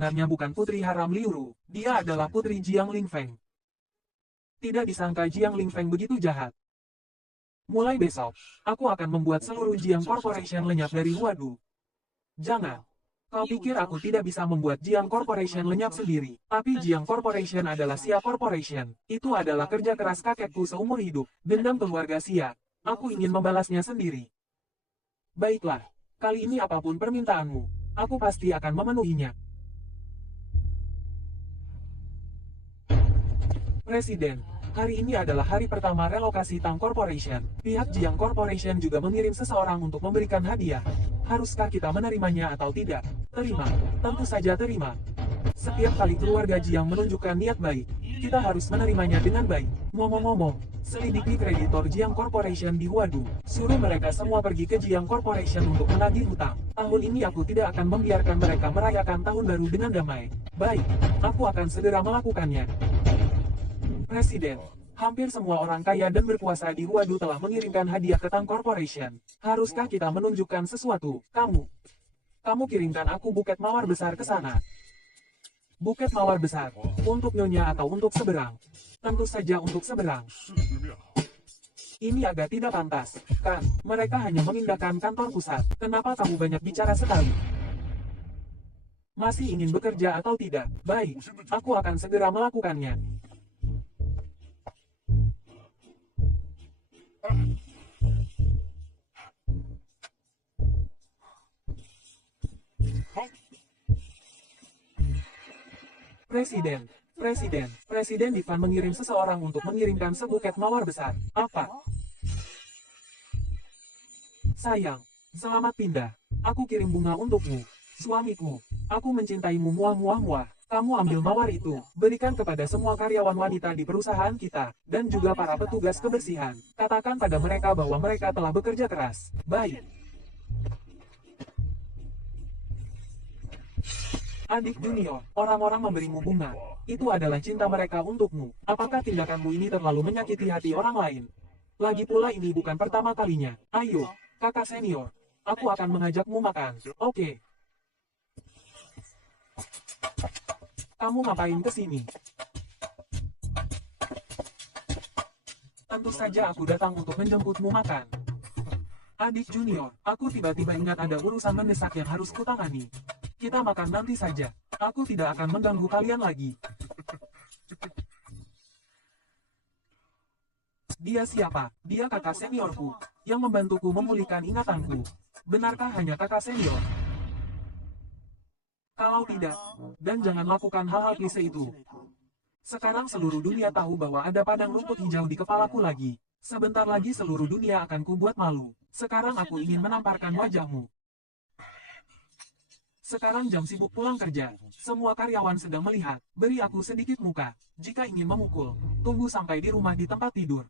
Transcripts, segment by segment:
sebenarnya bukan putri haram Liuru, dia adalah putri Jiang Lingfeng. Tidak disangka Jiang Lingfeng begitu jahat. Mulai besok, aku akan membuat seluruh Jiang Corporation lenyap dari Huadu. Jangan. Kau pikir aku tidak bisa membuat Jiang Corporation lenyap sendiri? Tapi Jiang Corporation adalah Xia Corporation. Itu adalah kerja keras kakekku seumur hidup. Dendam keluarga Xia. Aku ingin membalasnya sendiri. Baiklah. Kali ini apapun permintaanmu, aku pasti akan memenuhinya. Presiden, hari ini adalah hari pertama relokasi Tang Corporation. Pihak Jiang Corporation juga mengirim seseorang untuk memberikan hadiah. Haruskah kita menerimanya atau tidak? Terima, tentu saja terima. Setiap kali keluarga Jiang menunjukkan niat baik, kita harus menerimanya dengan baik. Ngomong-ngomong, selidiki kreditor Jiang Corporation di Huadu. Suruh mereka semua pergi ke Jiang Corporation untuk menagih hutang. Tahun ini aku tidak akan membiarkan mereka merayakan tahun baru dengan damai. Baik, aku akan segera melakukannya. Presiden, hampir semua orang kaya dan berkuasa di Huadu telah mengirimkan hadiah ke Tang Corporation. Haruskah kita menunjukkan sesuatu? Kamu kirimkan aku buket mawar besar ke sana. Buket mawar besar, untuk nyonya atau untuk seberang? Tentu saja untuk seberang. Ini agak tidak pantas, kan? Mereka hanya memindahkan kantor pusat. Kenapa kamu banyak bicara sekali? Masih ingin bekerja atau tidak? Baik, aku akan segera melakukannya. Presiden Divan mengirim seseorang untuk mengirimkan sebuket mawar besar. Apa? Sayang, selamat pindah. Aku kirim bunga untukmu. Suamiku, aku mencintaimu muah. Kamu ambil mawar itu, berikan kepada semua karyawan wanita di perusahaan kita, dan juga para petugas kebersihan. Katakan pada mereka bahwa mereka telah bekerja keras. Baik. Adik junior, orang-orang memberimu bunga. Itu adalah cinta mereka untukmu. Apakah tindakanmu ini terlalu menyakiti hati orang lain? Lagi pula ini bukan pertama kalinya. Ayo, kakak senior. Aku akan mengajakmu makan. Oke. Kamu ngapain ke sini? Tentu saja aku datang untuk menjemputmu makan. Adik junior, aku tiba-tiba ingat ada urusan mendesak yang harus kutangani. Kita makan nanti saja. Aku tidak akan mengganggu kalian lagi. Dia siapa? Dia kakak seniorku, yang membantuku memulihkan ingatanku. Benarkah hanya kakak senior? Kalau tidak, dan jangan lakukan hal-hal klise itu. Sekarang seluruh dunia tahu bahwa ada padang rumput hijau di kepalaku lagi. Sebentar lagi seluruh dunia akan kubuat malu. Sekarang aku ingin menamparkan wajahmu. Sekarang jam sibuk pulang kerja. Semua karyawan sedang melihat. Beri aku sedikit muka. Jika ingin memukul, tunggu sampai di rumah di tempat tidur.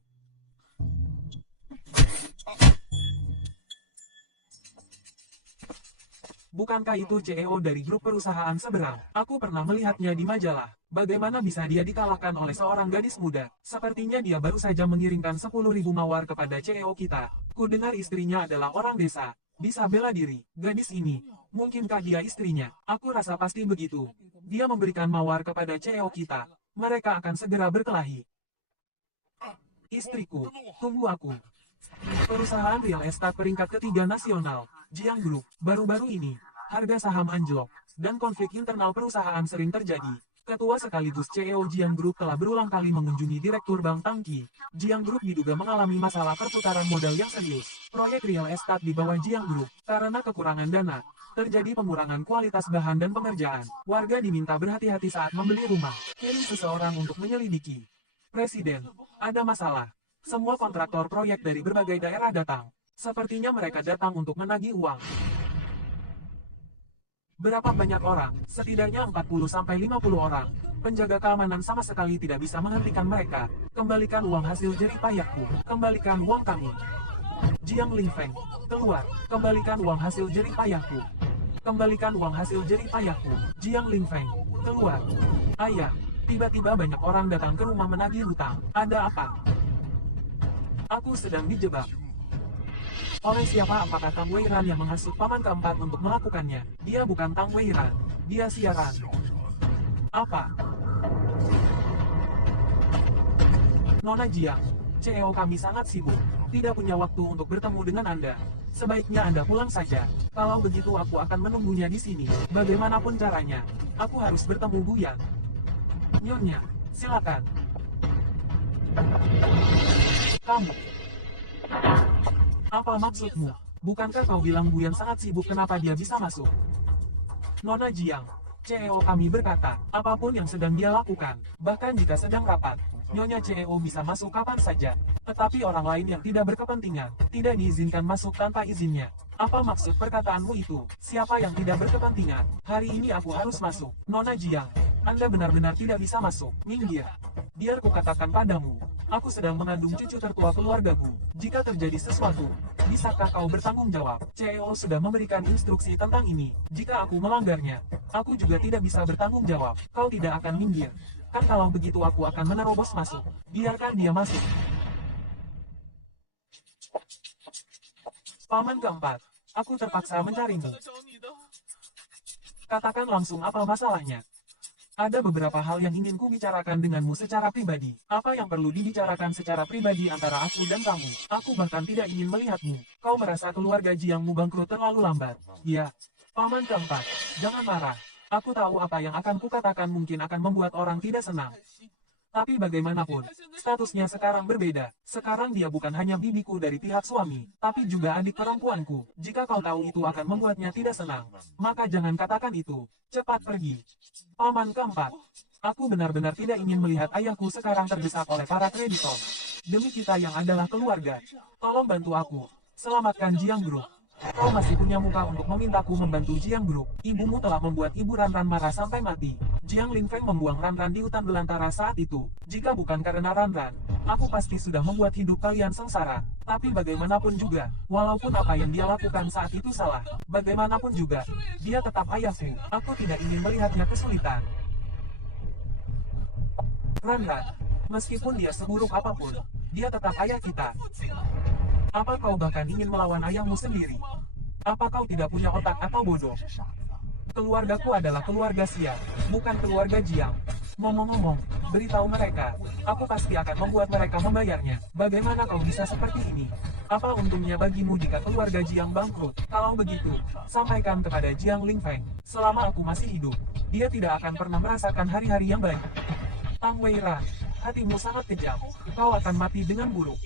Bukankah itu CEO dari grup perusahaan seberang? Aku pernah melihatnya di majalah. Bagaimana bisa dia dikalahkan oleh seorang gadis muda? Sepertinya dia baru saja mengirimkan 10.000 mawar kepada CEO kita. Ku dengar istrinya adalah orang desa. Bisa bela diri. Gadis ini, mungkinkah dia istrinya? Aku rasa pasti begitu. Dia memberikan mawar kepada CEO kita. Mereka akan segera berkelahi. Istriku, tunggu aku. Perusahaan real estate peringkat ketiga nasional, Jiang Group, baru-baru ini, harga saham anjlok, dan konflik internal perusahaan sering terjadi. Ketua sekaligus CEO Jiang Group telah berulang kali mengunjungi Direktur Bank Tangki. Jiang Group diduga mengalami masalah perputaran modal yang serius. Proyek real estate di bawah Jiang Group, karena kekurangan dana, terjadi pengurangan kualitas bahan dan pengerjaan. Warga diminta berhati-hati saat membeli rumah. Kirim seseorang untuk menyelidiki. Presiden, ada masalah. Semua kontraktor proyek dari berbagai daerah datang. Sepertinya mereka datang untuk menagih uang. Berapa banyak orang? Setidaknya 40-50 orang. Penjaga keamanan sama sekali tidak bisa menghentikan mereka. Kembalikan uang hasil jerih payahku. Kembalikan uang kami. Jiang Lingfeng, keluar. Kembalikan uang hasil jerih payahku. Kembalikan uang hasil jerih payahku. Jiang Lingfeng, keluar. Ayah, tiba-tiba banyak orang datang ke rumah menagih hutang. Ada apa? Aku sedang dijebak. Oleh siapa? Apakah Tang Weiran yang menghasut paman keempat untuk melakukannya? Dia bukan Tang Weiran. Dia siaran. Apa? Nona Jiang, CEO kami sangat sibuk. Tidak punya waktu untuk bertemu dengan Anda. Sebaiknya Anda pulang saja. Kalau begitu aku akan menunggunya di sini. Bagaimanapun caranya, aku harus bertemu Bu Yan. Nyonya, silakan. Kamu. Apa maksudmu? Bukankah kau bilang Bu Yan sangat sibuk, kenapa dia bisa masuk? Nona Jiang, CEO kami berkata, apapun yang sedang dia lakukan, bahkan jika sedang rapat, Nyonya CEO bisa masuk kapan saja. Tetapi orang lain yang tidak berkepentingan, tidak diizinkan masuk tanpa izinnya. Apa maksud perkataanmu itu? Siapa yang tidak berkepentingan? Hari ini aku harus masuk. Nona Jiang, Anda benar-benar tidak bisa masuk. Minggir. Biar kukatakan padamu, aku sedang mengandung cucu tertua keluargaku. Jika terjadi sesuatu, bisakah kau bertanggung jawab? CEO sudah memberikan instruksi tentang ini. Jika aku melanggarnya, aku juga tidak bisa bertanggung jawab. Kau tidak akan minggir. Kan kalau begitu aku akan menerobos masuk. Biarkan dia masuk. Paman keempat, aku terpaksa mencarimu. Katakan langsung apa masalahnya. Ada beberapa hal yang ingin ku bicarakan denganmu secara pribadi. Apa yang perlu dibicarakan secara pribadi antara aku dan kamu? Aku bahkan tidak ingin melihatmu. Kau merasa keluarga Jiangmu bangkrut terlalu lambat. Ya, Paman keempat, jangan marah. Aku tahu apa yang akan kukatakan mungkin akan membuat orang tidak senang. Tapi bagaimanapun, statusnya sekarang berbeda. Sekarang dia bukan hanya bibiku dari pihak suami, tapi juga adik perempuanku. Jika kau tahu itu akan membuatnya tidak senang, maka jangan katakan itu. Cepat pergi. Paman keempat, aku benar-benar tidak ingin melihat ayahku sekarang terdesak oleh para kreditor. Demi kita yang adalah keluarga, tolong bantu aku. Selamatkan Jiang Group. Kau masih punya muka untuk memintaku membantu Jiang Group. Ibumu telah membuat ibu Ranran marah sampai mati. Jiang Linfeng membuang Ranran di hutan belantara saat itu. Jika bukan karena Ranran, aku pasti sudah membuat hidup kalian sengsara. Tapi bagaimanapun juga, walaupun apa yang dia lakukan saat itu salah, bagaimanapun juga, dia tetap ayahku. Aku tidak ingin melihatnya kesulitan. Ranran, meskipun dia seburuk apapun, dia tetap ayah kita. Apa kau bahkan ingin melawan ayahmu sendiri? Apa kau tidak punya otak atau bodoh? Keluargaku adalah keluarga Xia, bukan keluarga Jiang. Ngomong-ngomong, beritahu mereka, aku pasti akan membuat mereka membayarnya. Bagaimana kau bisa seperti ini? Apa untungnya bagimu jika keluarga Jiang bangkrut? Kalau begitu, sampaikan kepada Jiang Linfeng, selama aku masih hidup, dia tidak akan pernah merasakan hari-hari yang baik. Tang Weira, hatimu sangat kejam. Kau akan mati dengan buruk.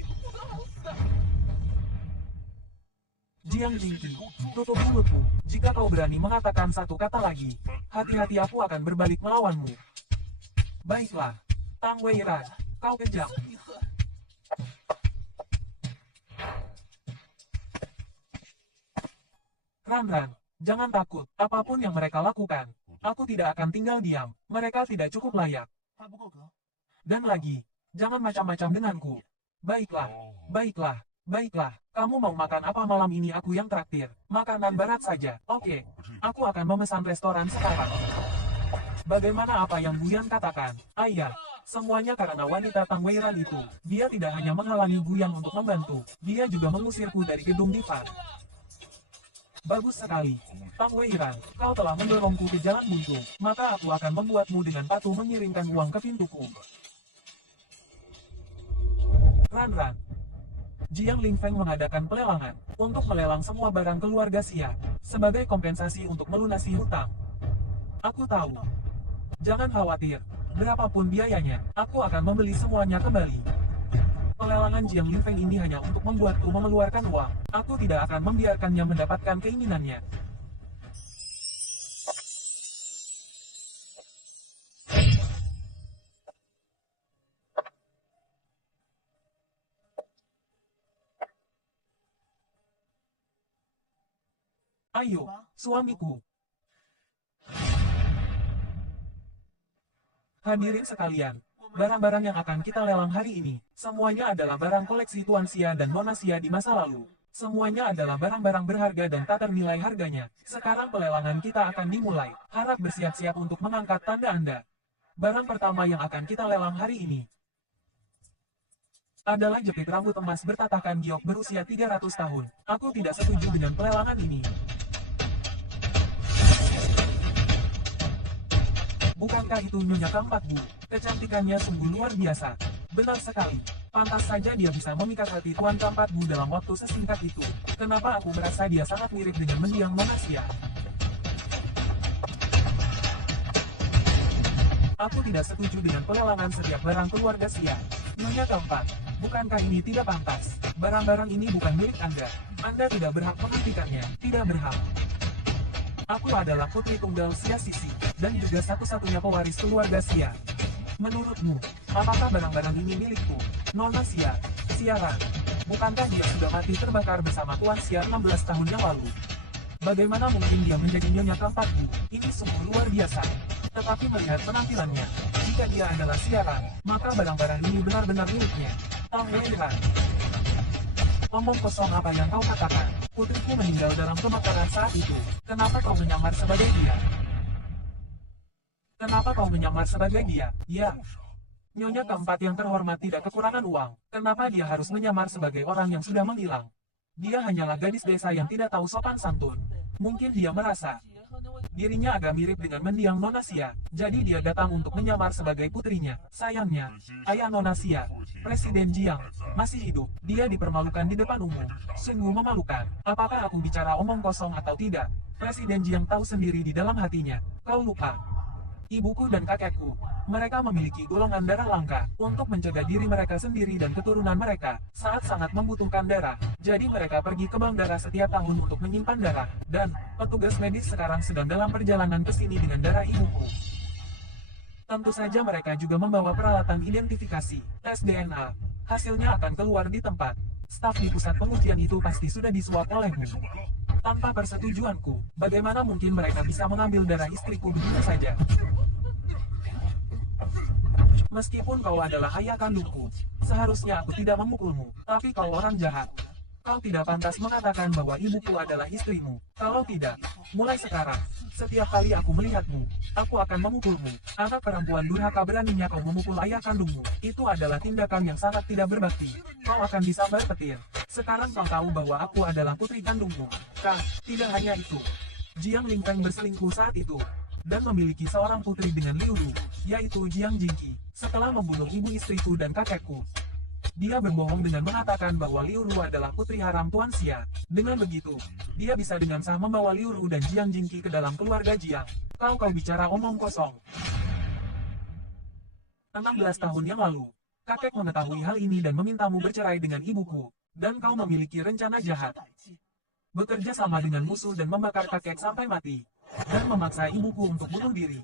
Jiang Jingqi, tutup mulutmu. Jika kau berani mengatakan satu kata lagi, hati-hati aku akan berbalik melawanmu. Baiklah, Tang Weira, kau kejam. Ranran, jangan takut, apapun yang mereka lakukan, aku tidak akan tinggal diam. Mereka tidak cukup layak. Dan lagi, jangan macam-macam denganku. Baiklah, baiklah. Baiklah, kamu mau makan apa malam ini? Aku yang traktir. Makanan barat saja. Oke, aku akan memesan restoran sekarang. Bagaimana apa yang Bu Yan katakan? Ayah, semuanya karena wanita Tang Weiran itu. Dia tidak hanya menghalangi Bu Yan untuk membantu, dia juga mengusirku dari gedung Divan. Bagus sekali. Tang Weiran, kau telah mendorongku ke jalan buntu. Maka aku akan membuatmu dengan patuh mengirimkan uang ke pintuku. Ranran. Jiang Linfeng mengadakan pelelangan untuk melelang semua barang keluarga Xia sebagai kompensasi untuk melunasi hutang. Aku tahu. Jangan khawatir, berapapun biayanya, aku akan membeli semuanya kembali. Pelelangan Jiang Linfeng ini hanya untuk membuatku mengeluarkan uang. Aku tidak akan membiarkannya mendapatkan keinginannya. Ayo, suamiku. Hadirin sekalian, barang-barang yang akan kita lelang hari ini, semuanya adalah barang koleksi Tuan Xia dan Nona Xia di masa lalu. Semuanya adalah barang-barang berharga dan tak ternilai harganya. Sekarang pelelangan kita akan dimulai. Harap bersiap-siap untuk mengangkat tanda Anda. Barang pertama yang akan kita lelang hari ini adalah jepit rambut emas bertatakan giok berusia 300 tahun. Aku tidak setuju dengan pelelangan ini. Bukankah itu Nyonya keempat, Bu? Kecantikannya sungguh luar biasa. Benar sekali. Pantas saja dia bisa memikat hati Tuan keempat Bu dalam waktu sesingkat itu. Kenapa aku merasa dia sangat mirip dengan mendiang Nona Xia? Aku tidak setuju dengan pelelangan setiap barang keluarga Xia. Nyonya keempat, bukankah ini tidak pantas? Barang-barang ini bukan milik Anda. Anda tidak berhak menghentikannya. Tidak berhak. Aku adalah putri tunggal Xia Sisi, dan juga satu-satunya pewaris keluarga Xia. Menurutmu, apakah barang-barang ini milikku? Nona Xia, siaran. Bukankah dia sudah mati terbakar bersama Tuan Xia 16 tahun yang lalu? Bagaimana mungkin dia menjadi Nyonya keempat Bu? Ini sungguh luar biasa. Tetapi melihat penampilannya, jika dia adalah siaran, maka barang-barang ini benar-benar miliknya. Tang Weiran. Omong kosong apa yang kau katakan? Putriku meninggal dalam kebakaran saat itu. Kenapa kau menyamar sebagai dia? Kenapa kau menyamar sebagai dia? Ya. Nyonya keempat yang terhormat tidak kekurangan uang. Kenapa dia harus menyamar sebagai orang yang sudah menghilang? Dia hanyalah gadis desa yang tidak tahu sopan santun. Mungkin dia merasa dirinya agak mirip dengan mendiang Nona Xia, jadi dia datang untuk menyamar sebagai putrinya. Sayangnya, ayah Nona Xia, Presiden Jiang, masih hidup. Dia dipermalukan di depan umum. Sungguh memalukan. Apakah aku bicara omong kosong atau tidak? Presiden Jiang tahu sendiri di dalam hatinya. Kau lupa. Ibuku dan kakekku, mereka memiliki golongan darah langka untuk menjaga diri mereka sendiri dan keturunan mereka saat sangat membutuhkan darah. Jadi mereka pergi ke bank darah setiap tahun untuk menyimpan darah. Dan petugas medis sekarang sedang dalam perjalanan ke sini dengan darah ibuku. Tentu saja mereka juga membawa peralatan identifikasi, tes DNA. Hasilnya akan keluar di tempat. Staf di pusat pengujian itu pasti sudah disuap olehmu. Tanpa persetujuanku, bagaimana mungkin mereka bisa mengambil darah istriku begitu saja? Meskipun kau adalah ayah kandungku, seharusnya aku tidak memukulmu. Tapi kau orang jahat. Kau tidak pantas mengatakan bahwa ibuku adalah istrimu. Kalau tidak, mulai sekarang, setiap kali aku melihatmu, aku akan memukulmu. Anak perempuan durhaka, beraninya kau memukul ayah kandungmu. Itu adalah tindakan yang sangat tidak berbakti. Kau akan disambar petir. Sekarang kau tahu bahwa aku adalah putri kandungmu. Kang, tidak hanya itu. Jiang Lingfeng berselingkuh saat itu, dan memiliki seorang putri dengan Liu Ru, yaitu Jiang Jingqi. Setelah membunuh ibu istriku dan kakekku, dia berbohong dengan mengatakan bahwa Liu Ru adalah putri haram Tuan Xia. Dengan begitu, dia bisa dengan sah membawa Liu Ru dan Jiang Jingqi ke dalam keluarga Jiang. Kau bicara omong kosong. 16 tahun yang lalu, kakek mengetahui hal ini dan memintamu bercerai dengan ibuku. Dan kau memiliki rencana jahat. Bekerja sama dengan musuh dan membakar kakek sampai mati. Dan memaksa ibuku untuk bunuh diri.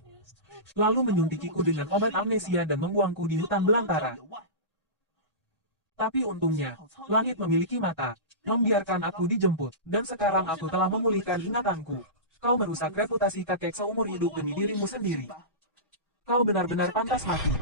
Lalu menyuntikiku dengan obat amnesia dan membuangku di hutan belantara. Tapi untungnya, langit memiliki mata, membiarkan aku dijemput, dan sekarang aku telah memulihkan ingatanku. Kau merusak reputasi kakek seumur hidup demi dirimu sendiri. Kau benar-benar pantas mati.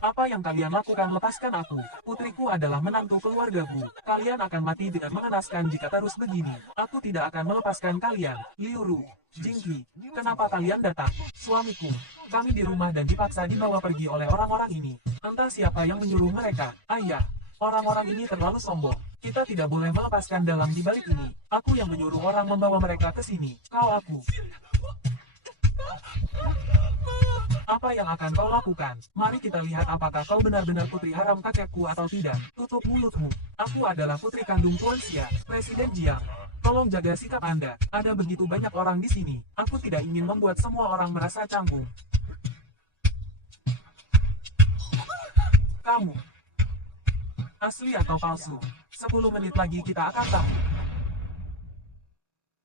Apa yang kalian lakukan? Lepaskan aku. Putriku adalah menantu keluargaku. Kalian akan mati dengan mengenaskan jika terus begini. Aku tidak akan melepaskan kalian. Liu Ru, Jingqi, kenapa kalian datang? Suamiku, kami di rumah dan dipaksa dibawa pergi oleh orang-orang ini. Entah siapa yang menyuruh mereka. Ayah, orang-orang ini terlalu sombong. Kita tidak boleh melepaskan dalang di balik ini. Aku yang menyuruh orang membawa mereka ke sini. Aku. Apa yang akan kau lakukan? Mari kita lihat apakah kau benar-benar putri haram kakekku atau tidak. Tutup mulutmu. Aku adalah putri kandung Tuan Xia, Presiden Jiang. Tolong jaga sikap Anda. Ada begitu banyak orang di sini. Aku tidak ingin membuat semua orang merasa canggung. Kamu asli atau palsu? 10 menit lagi kita akan tahu.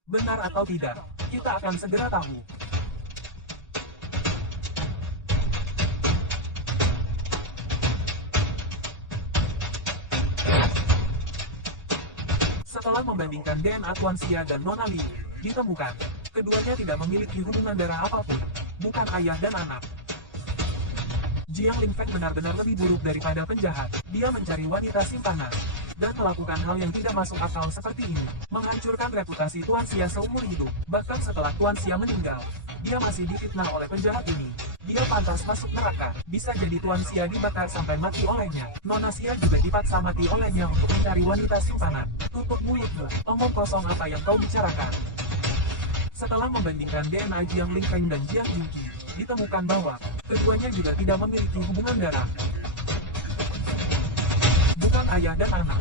Benar atau tidak, kita akan segera tahu. Setelah membandingkan DNA Tuan Xia dan Nona Liu, ditemukan, keduanya tidak memiliki hubungan darah apapun, bukan ayah dan anak. Jiang Lingfeng benar-benar lebih buruk daripada penjahat. Dia mencari wanita simpanan, dan melakukan hal yang tidak masuk akal seperti ini, menghancurkan reputasi Tuan Xia seumur hidup. Bahkan setelah Tuan Xia meninggal, dia masih difitnah oleh penjahat ini. Dia pantas masuk neraka. Bisa jadi Tuan Xia dibakar sampai mati olehnya. Nona Xia juga dipaksa mati olehnya untuk mencari wanita simpanan. Tutup mulutmu. Omong kosong apa yang kau bicarakan? Setelah membandingkan DNA Jiang Lingfeng dan Jiang Jingqi, Ditemukan bahwa keduanya juga tidak memiliki hubungan darah. Bukan ayah dan anak.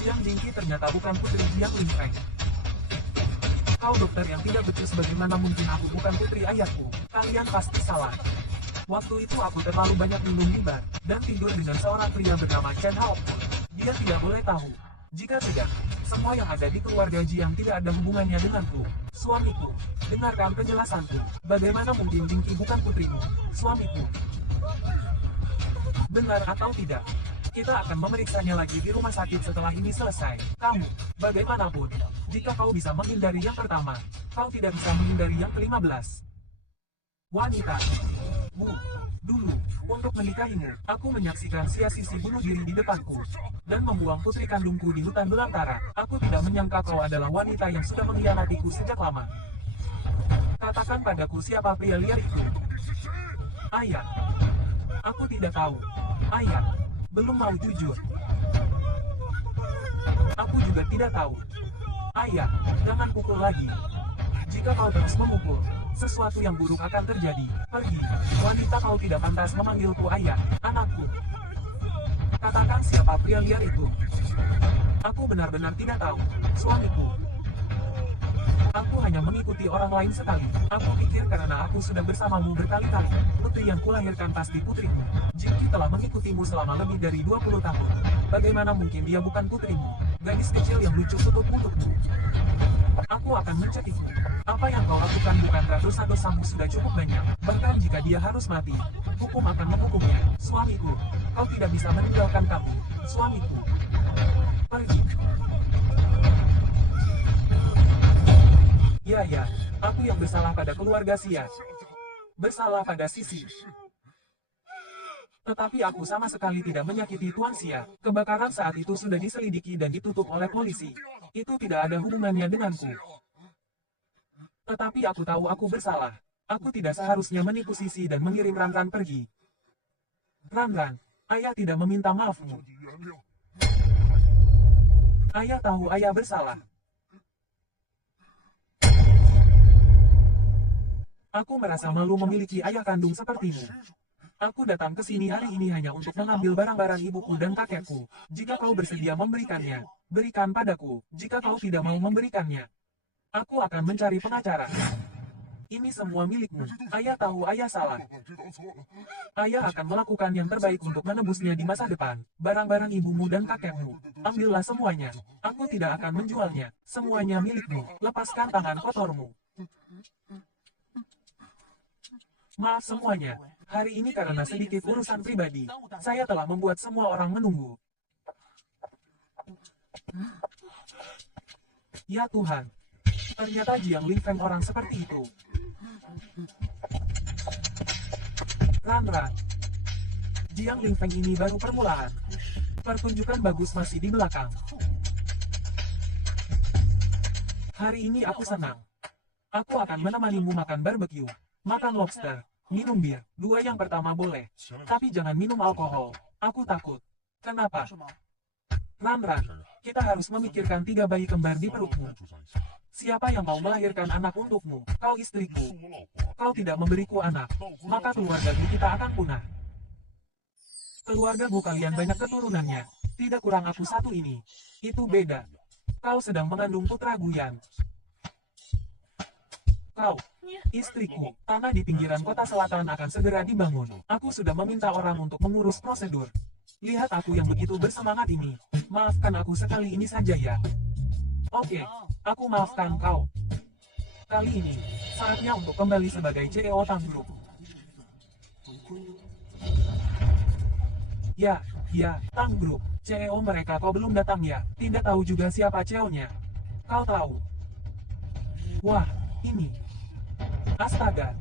Jiang Jingqi ternyata bukan putri Jiang Linfeng. Kau dokter yang tidak becus, bagaimana mungkin aku bukan putri ayahku? Kalian pasti salah. Waktu itu aku terlalu banyak minum di bar, dan tidur dengan seorang pria bernama Chen Hao. Dia tidak boleh tahu. Jika tidak, semua yang ada di keluarga Jiang tidak ada hubungannya denganku. Suamiku, dengarkan penjelasanku. Bagaimana mungkin Jingqi bukan putrimu? Suamiku. Benar atau tidak? Kita akan memeriksanya lagi di rumah sakit setelah ini selesai. Kamu, bagaimanapun, jika kau bisa menghindari yang pertama, kau tidak bisa menghindari yang ke-15. Wanita. Bu, dulu, untuk menikahimu, aku menyaksikan Sia-Sisi bunuh diri di depanku, dan membuang putri kandungku di hutan belantara. Aku tidak menyangka kau adalah wanita yang sudah mengkhianatiku sejak lama. Katakan padaku siapa pria liar itu. Ayah. Aku tidak tahu. Ayah. Belum mau jujur. Aku juga tidak tahu. Ayah, jangan pukul lagi. Jika kau terus memukul, sesuatu yang buruk akan terjadi. Pergi. Wanita, kau tidak pantas memanggilku ayah, anakku. Katakan siapa pria liar itu. Aku benar-benar tidak tahu. Suamiku. Aku hanya mengikuti orang lain sekali. Aku pikir karena aku sudah bersamamu berkali-kali, putri yang kulahirkan pasti putrimu. Jingqi telah mengikutimu selama lebih dari 20 tahun. Bagaimana mungkin dia bukan putrimu? Gadis kecil yang lucu tutup mulutmu. Aku akan mencekikmu. Apa yang kau lakukan bukanlah dosa-dosamu sudah cukup banyak. Bahkan jika dia harus mati, hukum akan menghukumnya. Suamiku, kau tidak bisa meninggalkan kami. Suamiku. Pergi. Ya, aku yang bersalah pada keluarga Xia. Bersalah pada Sisi. Tetapi aku sama sekali tidak menyakiti Tuan Xia. Kebakaran saat itu sudah diselidiki dan ditutup oleh polisi. Itu tidak ada hubungannya denganku. Tetapi aku tahu aku bersalah. Aku tidak seharusnya menipu Sisi dan mengirim Ranran pergi. Ranran, ayah tidak meminta maafmu. Ayah tahu ayah bersalah. Aku merasa malu memiliki ayah kandung sepertimu. Aku datang ke sini hari ini hanya untuk mengambil barang-barang ibuku dan kakekku. Jika kau bersedia memberikannya, berikan padaku. Jika kau tidak mau memberikannya, aku akan mencari pengacara. Ini semua milikmu. Ayah tahu ayah salah. Ayah akan melakukan yang terbaik untuk menebusnya di masa depan. Barang-barang ibumu dan kakekmu, ambillah semuanya. Aku tidak akan menjualnya. Semuanya milikmu. Lepaskan tangan kotormu. Maaf semuanya, hari ini karena sedikit urusan pribadi, saya telah membuat semua orang menunggu. Ya Tuhan, ternyata Jiang Linfeng orang seperti itu. Ranran, Jiang Linfeng ini baru permulaan. Pertunjukan bagus masih di belakang. Hari ini aku senang. Aku akan menemanimu makan barbeque, makan lobster, minum bir. 2 yang pertama boleh, tapi jangan minum alkohol. Aku takut. Kenapa? Ranran, kita harus memikirkan 3 bayi kembar di perutmu. Siapa yang mau melahirkan anak untukmu? Kau istriku. Kau tidak memberiku anak, maka keluargaku kita akan punah. Keluargamu kalian banyak keturunannya. Tidak kurang aku satu ini. Itu beda. Kau sedang mengandung putra Guyan. Kau, istriku, tanah di pinggiran kota selatan akan segera dibangun. Aku sudah meminta orang untuk mengurus prosedur. Lihat aku yang begitu bersemangat ini. Maafkan aku sekali ini saja ya. Oke, aku maafkan kau. Kali ini, saatnya untuk kembali sebagai CEO Tang Group. Ya, Tang Group. CEO mereka kau belum datang ya? Tidak tahu juga siapa CEO-nya. Kau tahu? Wah, ini. Astaga.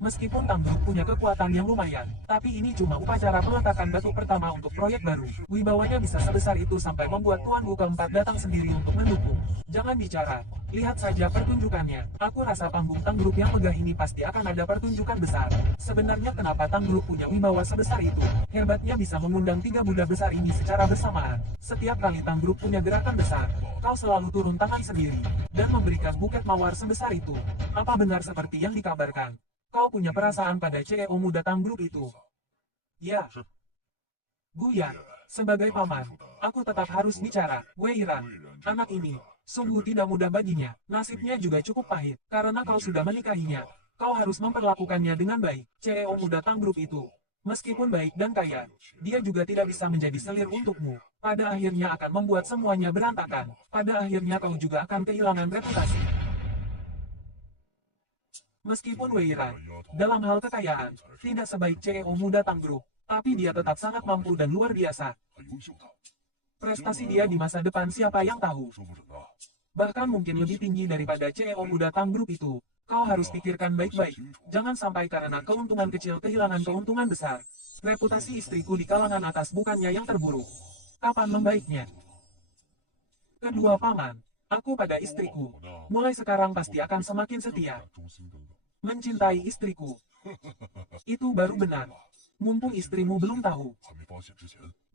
Meskipun Tang Group punya kekuatan yang lumayan, tapi ini cuma upacara peletakan batu pertama untuk proyek baru. Wibawanya bisa sebesar itu sampai membuat Tuan Wu keempat datang sendiri untuk mendukung. Jangan bicara, lihat saja pertunjukannya. Aku rasa panggung Tang Group yang megah ini pasti akan ada pertunjukan besar. Sebenarnya kenapa Tang Group punya wibawa sebesar itu? Hebatnya bisa mengundang 3 Buddha besar ini secara bersamaan. Setiap kali Tang Group punya gerakan besar, kau selalu turun tangan sendiri, dan memberikan buket mawar sebesar itu. Apa benar seperti yang dikabarkan? Kau punya perasaan pada CEO muda Tang Group itu? Ya. Guyan, sebagai paman, aku tetap harus bicara. Wei Ran, anak ini, sungguh tidak mudah baginya. Nasibnya juga cukup pahit, karena kau sudah menikahinya. Kau harus memperlakukannya dengan baik. CEO muda Tang Group itu, meskipun baik dan kaya, dia juga tidak bisa menjadi selir untukmu. Pada akhirnya akan membuat semuanya berantakan. Pada akhirnya kau juga akan kehilangan reputasi. Meskipun Wei Ran, dalam hal kekayaan, tidak sebaik CEO muda Tang Group, tapi dia tetap sangat mampu dan luar biasa. Prestasi dia di masa depan siapa yang tahu. Bahkan mungkin lebih tinggi daripada CEO muda Tang Group itu. Kau harus pikirkan baik-baik. Jangan sampai karena keuntungan kecil kehilangan keuntungan besar. Reputasi istriku di kalangan atas bukannya yang terburuk. Kapan membaiknya? Kedua paman, aku pada istriku, mulai sekarang pasti akan semakin setia. Mencintai istriku. Itu baru benar. Mumpung istrimu belum tahu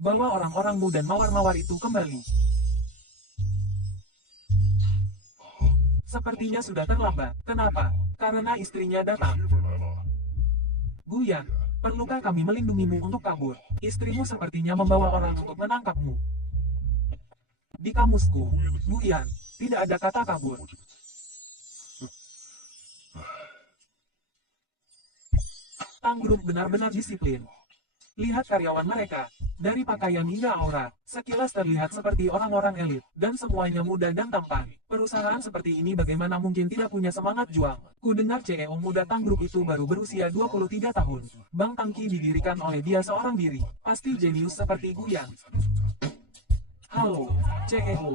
bahwa orang-orangmu dan mawar-mawar itu kembali. Sepertinya sudah terlambat. Kenapa? Karena istrinya datang. Guyan, perlukah kami melindungimu untuk kabur? Istrimu sepertinya membawa orang untuk menangkapmu. Di kamusku, Guyan, tidak ada kata kabur. Tang Group benar-benar disiplin. Lihat karyawan mereka, dari pakaian hingga aura, sekilas terlihat seperti orang-orang elit, dan semuanya muda dan tampan. Perusahaan seperti ini bagaimana mungkin tidak punya semangat juang? Ku dengar CEO muda Tang Group itu baru berusia 23 tahun. Bank Tangki didirikan oleh dia seorang diri. Pasti jenius seperti Guyan. Halo, CEO.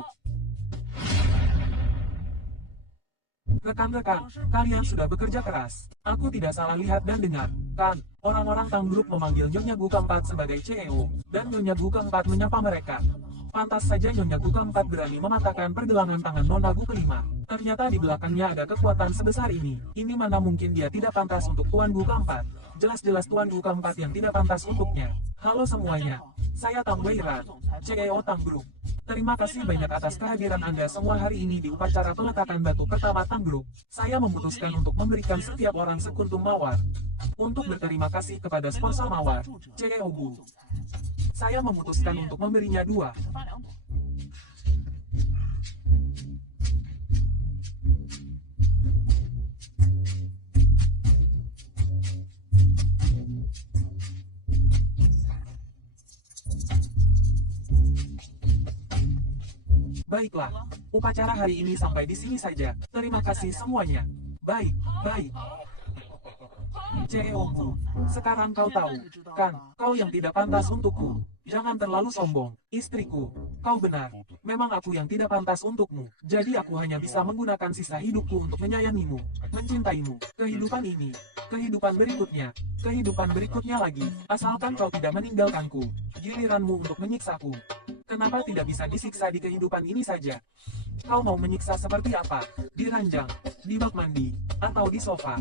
Rekan-rekan, kalian sudah bekerja keras. Aku tidak salah lihat dan dengar, kan? Orang-orang Tang Group memanggil Nyonya Gu keempat sebagai CEO, dan Nyonya Gu keempat menyapa mereka. Pantas saja Nyonya Gu keempat berani mematahkan pergelangan tangan Nona Gu kelima. Ternyata di belakangnya ada kekuatan sebesar ini. Ini mana mungkin dia tidak pantas untuk Tuan Gu keempat. Jelas-jelas Tuan Gu keempat yang tidak pantas untuknya. Halo semuanya, saya Tang Wei Ran, CEO Tang Group. Terima kasih banyak atas kehadiran Anda semua hari ini di upacara peletakan batu pertama Tang Group. Saya memutuskan untuk memberikan setiap orang sekuntum mawar. Untuk berterima kasih kepada sponsor mawar, CEO Gu. Saya memutuskan untuk memberinya 2. Baiklah, upacara hari ini sampai di sini saja. Terima kasih semuanya. Baik, baik. CEO Gu, sekarang kau tahu, kan, kau yang tidak pantas untukku. Jangan terlalu sombong, istriku. Kau benar, memang aku yang tidak pantas untukmu. Jadi aku hanya bisa menggunakan sisa hidupku untuk menyayangimu, mencintaimu, kehidupan berikutnya lagi. Asalkan kau tidak meninggalkanku, giliranmu untuk menyiksaku. Kenapa tidak bisa disiksa di kehidupan ini saja? Kau mau menyiksa seperti apa? Di ranjang, di bak mandi, atau di sofa?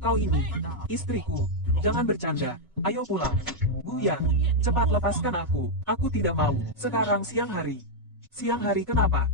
Kau ini, istriku, jangan bercanda, ayo pulang. Guyan, cepat lepaskan aku. Aku tidak mau. Sekarang siang hari. Siang hari kenapa?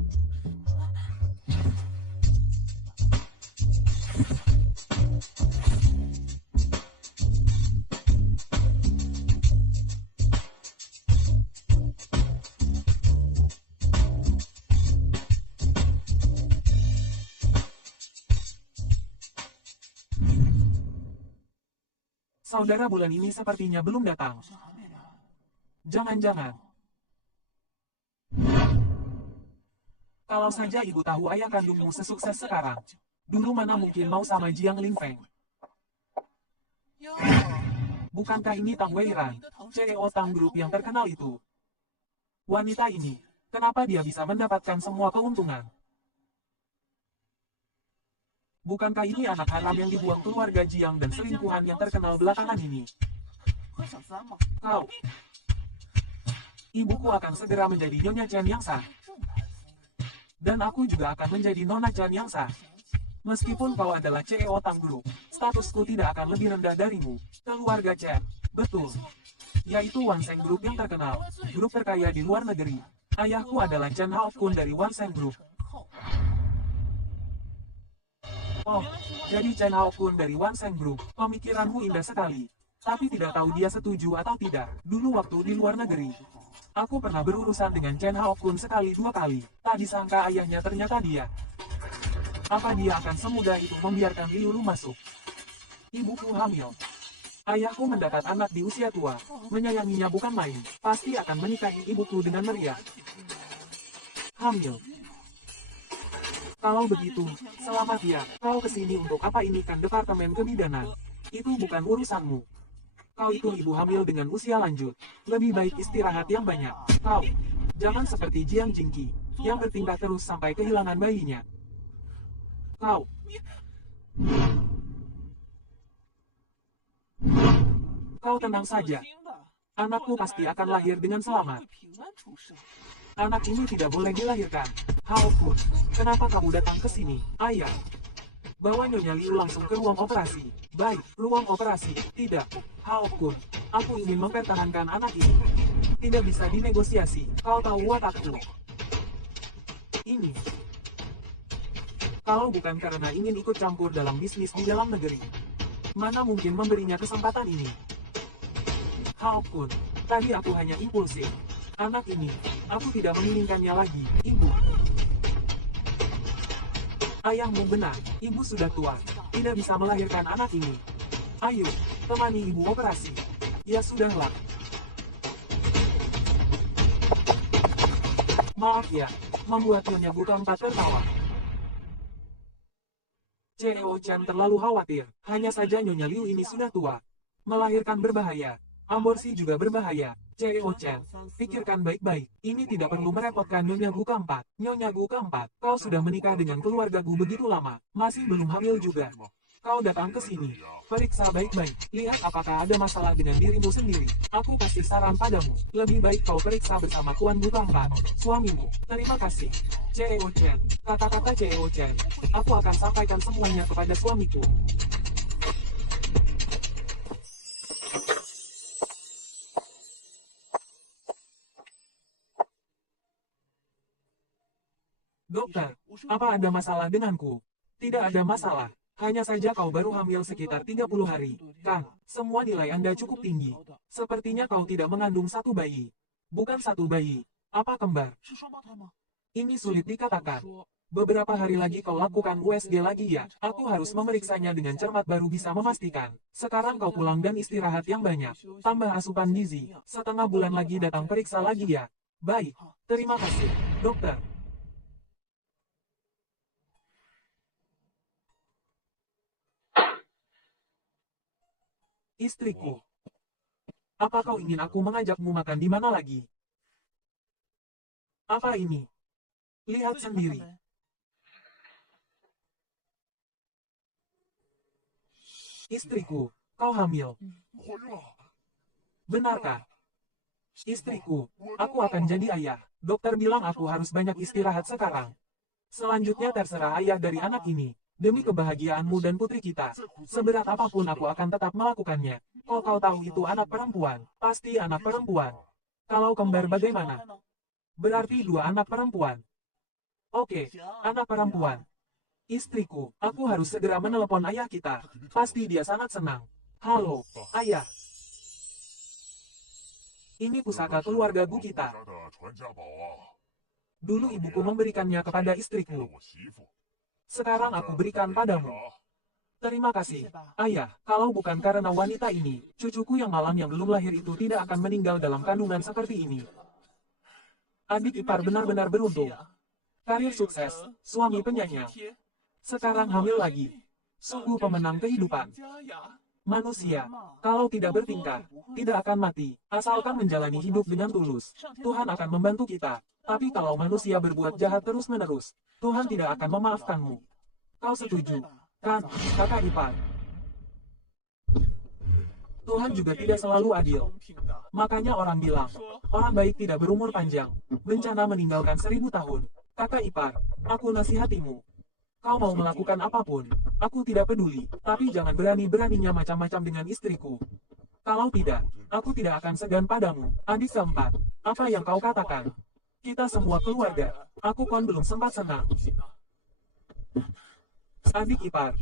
Saudara bulan ini sepertinya belum datang. Jangan-jangan. Kalau saja ibu tahu ayah kandungmu sesukses sekarang. Dulu mana mungkin mau sama Jiang Lingfeng. Bukankah ini Tang Wei Ran, CEO Tang Group yang terkenal itu? Wanita ini, kenapa dia bisa mendapatkan semua keuntungan? Bukankah ini anak haram yang dibuang keluarga Jiang dan selingkuhan yang terkenal belakangan ini? Kau, ibuku akan segera menjadi Nyonya Chen yang sah. Dan aku juga akan menjadi Nona Chen yang sah. Meskipun kau adalah CEO Tang Group, statusku tidak akan lebih rendah darimu. Keluarga Chen, betul. Yaitu Wanseng Group yang terkenal, grup terkaya di luar negeri. Ayahku adalah Chen Haokun dari Wanseng Group. Oh, jadi Chen Haokun dari Wanseng Group. Pemikiranmu indah sekali. Tapi tidak tahu dia setuju atau tidak. Dulu waktu di luar negeri, aku pernah berurusan dengan Chen Haokun sekali dua kali. Tak disangka ayahnya ternyata dia. Apa dia akan semudah itu membiarkan Liu Lu masuk? Ibuku hamil. Ayahku mendapat anak di usia tua. Menyayanginya bukan main. Pasti akan menikahi ibuku dengan meriah. Hamil. Kalau begitu, selamat ya. Kau kesini untuk apa ini kan departemen kebidanan? Itu bukan urusanmu. Kau itu ibu hamil dengan usia lanjut. Lebih baik istirahat yang banyak. Kau, jangan seperti Jiang Jingqi, yang bertindak terus sampai kehilangan bayinya. Kau. Kau tenang saja. Anakku pasti akan lahir dengan selamat. Anak ini tidak boleh dilahirkan. Haokun, kenapa kamu datang ke sini? Ayah. Bawa Nyonya Liu langsung ke ruang operasi. Baik, ruang operasi. Tidak. Haokun, aku ingin mempertahankan anak ini. Tidak bisa dinegosiasi. Kau tahu watakku. Ini. Kalau bukan karena ingin ikut campur dalam bisnis di dalam negeri, mana mungkin memberinya kesempatan ini? Haokun, tadi aku hanya impulsif. Anak ini, aku tidak menginginkannya lagi, ibu. Ayahmu benar, ibu sudah tua, tidak bisa melahirkan anak ini. Ayo, temani ibu operasi. Ya sudahlah. Maaf ya, membuat Nyonya Bu keempat tertawa. CEO Chen terlalu khawatir, hanya saja Nyonya Liu ini sudah tua. Melahirkan berbahaya, aborsi juga berbahaya. CEO Chen, pikirkan baik-baik, ini tidak perlu merepotkan Nyonya Gu keempat. Nyonya Gu keempat, kau sudah menikah dengan keluarga Gu begitu lama, masih belum hamil juga. Kau datang ke sini, periksa baik-baik, lihat apakah ada masalah dengan dirimu sendiri. Aku kasih saran padamu, lebih baik kau periksa bersama Tuan Gu keempat, suamimu. Terima kasih. CEO Chen, kata-kata CEO Chen, aku akan sampaikan semuanya kepada suamiku. Dokter, apa ada masalah denganku? Tidak ada masalah. Hanya saja kau baru hamil sekitar 30 hari. Kan, semua nilai Anda cukup tinggi. Sepertinya kau tidak mengandung satu bayi. Bukan satu bayi. Apa kembar? Ini sulit dikatakan. Beberapa hari lagi kau lakukan USG lagi ya. Aku harus memeriksanya dengan cermat baru bisa memastikan. Sekarang kau pulang dan istirahat yang banyak. Tambah asupan gizi. Setengah bulan lagi datang periksa lagi ya. Baik. Terima kasih, dokter. Istriku. Apa kau ingin aku mengajakmu makan di mana lagi? Apa ini? Lihat sendiri. Istriku, kau hamil. Benarkah? Istriku, aku akan jadi ayah. Dokter bilang aku harus banyak istirahat sekarang. Selanjutnya terserah ayah dari anak ini. Demi kebahagiaanmu dan putri kita, seberat apapun aku akan tetap melakukannya. Kau tahu itu anak perempuan, pasti anak perempuan. Kalau kembar bagaimana? Berarti dua anak perempuan. Oke, anak perempuan. Istriku, aku harus segera menelepon ayah kita. Pasti dia sangat senang. Halo, ayah. Ini pusaka keluarga Bu kita. Dulu ibuku memberikannya kepada istriku. Sekarang aku berikan padamu. Terima kasih, ayah. Kalau bukan karena wanita ini, cucuku yang malang yang belum lahir itu tidak akan meninggal dalam kandungan seperti ini. Adik ipar benar-benar beruntung. Karir sukses, suami penyayang. Sekarang hamil lagi. Sungguh pemenang kehidupan. Manusia, kalau tidak bertingkah, tidak akan mati, asalkan menjalani hidup dengan tulus. Tuhan akan membantu kita. Tapi kalau manusia berbuat jahat terus-menerus, Tuhan tidak akan memaafkanmu. Kau setuju? Kan, kakak ipar. Tuhan juga tidak selalu adil. Makanya orang bilang, orang baik tidak berumur panjang. Bencana meninggalkan 1000 tahun. Kakak ipar, aku nasihatimu. Kau mau melakukan apapun, aku tidak peduli. Tapi jangan berani-beraninya macam-macam dengan istriku. Kalau tidak, aku tidak akan segan padamu. Adik keempat, apa yang kau katakan? Kita semua keluarga. Aku kon belum sempat senang. Adik ipar.